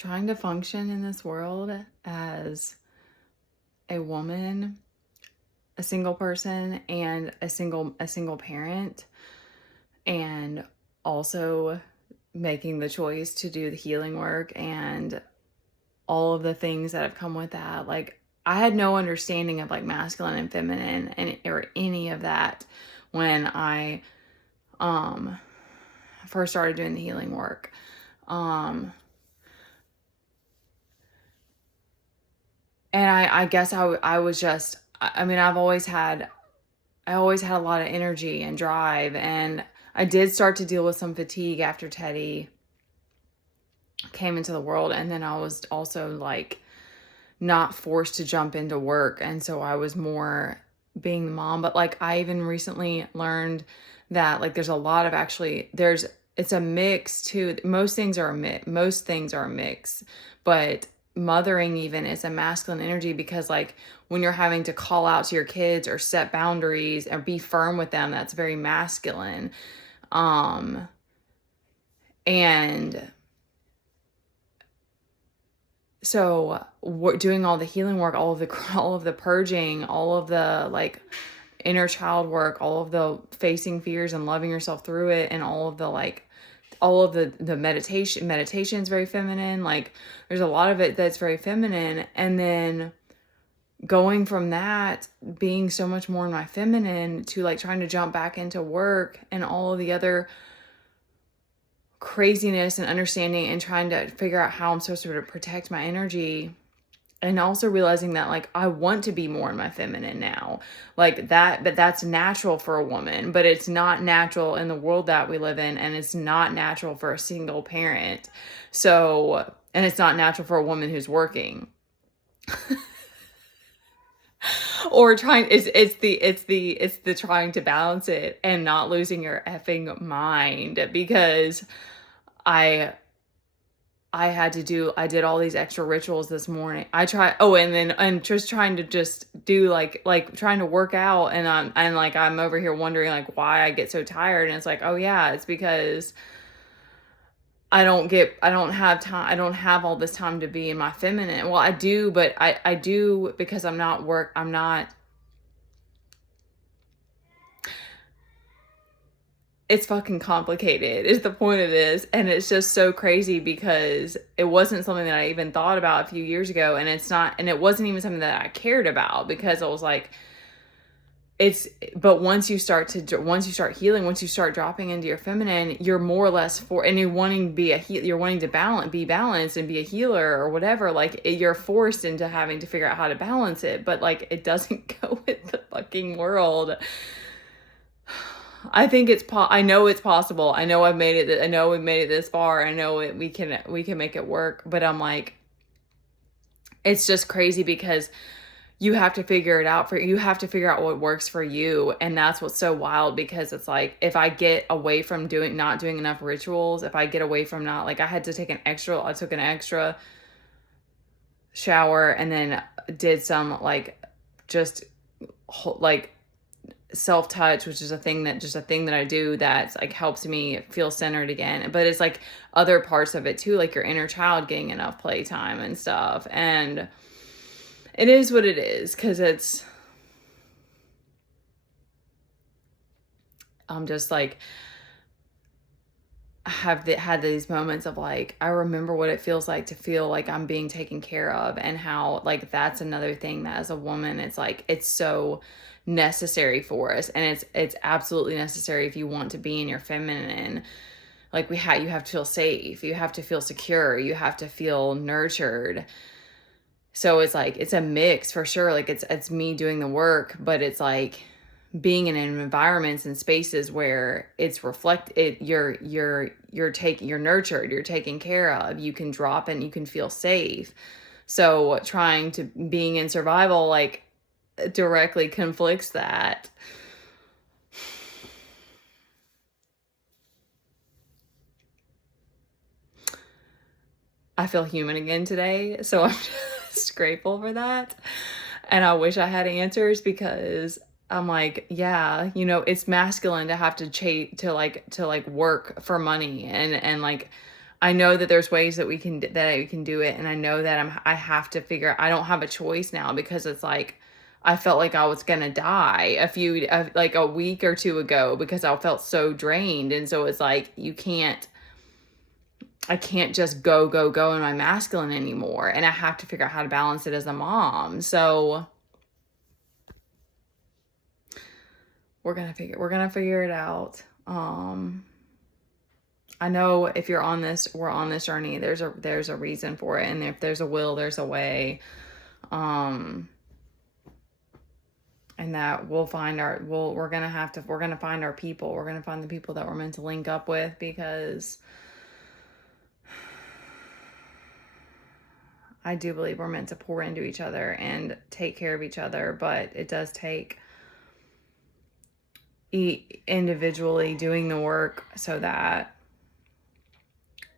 trying to function in this world as a woman, a single person, and a single parent, and also making the choice to do the healing work and all of the things that have come with that. Like, I had no understanding of like masculine and feminine and or any of that when I um first started doing the healing work. And I guess I was just, I mean, I always had a lot of energy and drive, and I did start to deal with some fatigue after Teddy came into the world, and then I was also like not forced to jump into work, and so I was more being the mom. But like, I even recently learned that like there's a lot of, actually there's, it's a mix too. Most things are a mix, but mothering even is a masculine energy, because like when you're having to call out to your kids or set boundaries and be firm with them, that's very masculine. um and so doing all the healing work, all of the all of the purging, all of the like inner child work, all of the facing fears and loving yourself through it, and all of the like all of the meditation is very feminine. Like, there's a lot of it that's very feminine, and then going from that, being so much more in my feminine, to like trying to jump back into work and all of the other craziness and understanding and trying to figure out how I'm supposed to protect my energy. And also realizing that like I want to be more in my feminine now, like that, but that's natural for a woman, but it's not natural in the world that we live in, and it's not natural for a single parent. So, and it's not natural for a woman who's working or trying, it's the trying to balance it and not losing your effing mind, because I I did all these extra rituals this morning. And then I'm just trying to just do like trying to work out, and I'm over here wondering like why I get so tired, and it's like, oh yeah, it's because I don't have time. I don't have all this time to be in my feminine. Well, I do, but I do because I'm not, it's fucking complicated is the point of this, and it's just so crazy because it wasn't something that I even thought about a few years ago, and it wasn't even something that I cared about, because I was like, but once you start healing, once you start dropping into your feminine, you're more or less and you're wanting to you're wanting to be balanced and be a healer or whatever, like you're forced into having to figure out how to balance it, but like it doesn't go with the fucking world. I think I know it's possible. I know I've made it. I know we've made it this far. I know we can make it work. But I'm like, it's just crazy because you have to figure it out you have to figure out what works for you. And that's what's so wild, because it's like, if I get away from not doing enough rituals, if I get away from not, like, I took an extra shower, and then did some like, just like self-touch, which is a thing that I do that's like helps me feel centered again. But it's like other parts of it too, like your inner child getting enough playtime and stuff. And it is what it is, because I'm just like, I had these moments of like, I remember what it feels like to feel like I'm being taken care of, and how like that's another thing that as a woman, it's like, it's so necessary for us, and it's absolutely necessary if you want to be in your feminine. Like, you have to feel safe, you have to feel secure, you have to feel nurtured. So it's like, it's a mix for sure. Like, it's me doing the work, but it's like being in environments and spaces where it's you're nurtured, you're taken care of, you can drop and you can feel safe. So being in survival, like, directly conflicts that. I feel human again today, so I'm just grateful for that. And I wish I had answers, because I'm like, yeah, it's masculine to have to work for money, and like I know that there's ways that you can do it. And I know that I have to figure, I don't have a choice now, because it's like, I felt like I was going to die like a week or two ago, because I felt so drained. And so it's like, I can't just go in my masculine anymore. And I have to figure out how to balance it as a mom. So we're going to figure it out. I know if we're on this journey, there's a reason for it. And if there's a will, there's a way. And that we're going to find our people. We're going to find the people that we're meant to link up with, because I do believe we're meant to pour into each other and take care of each other, but it does take individually doing the work so that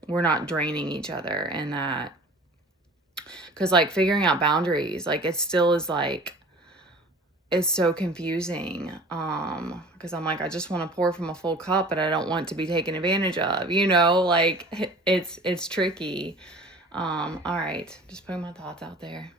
we're not draining each other. And that, because like figuring out boundaries, like it still is like, it's so confusing, because I'm like, I just want to pour from a full cup, but I don't want to be taken advantage of, like it's tricky. All right, just putting my thoughts out there.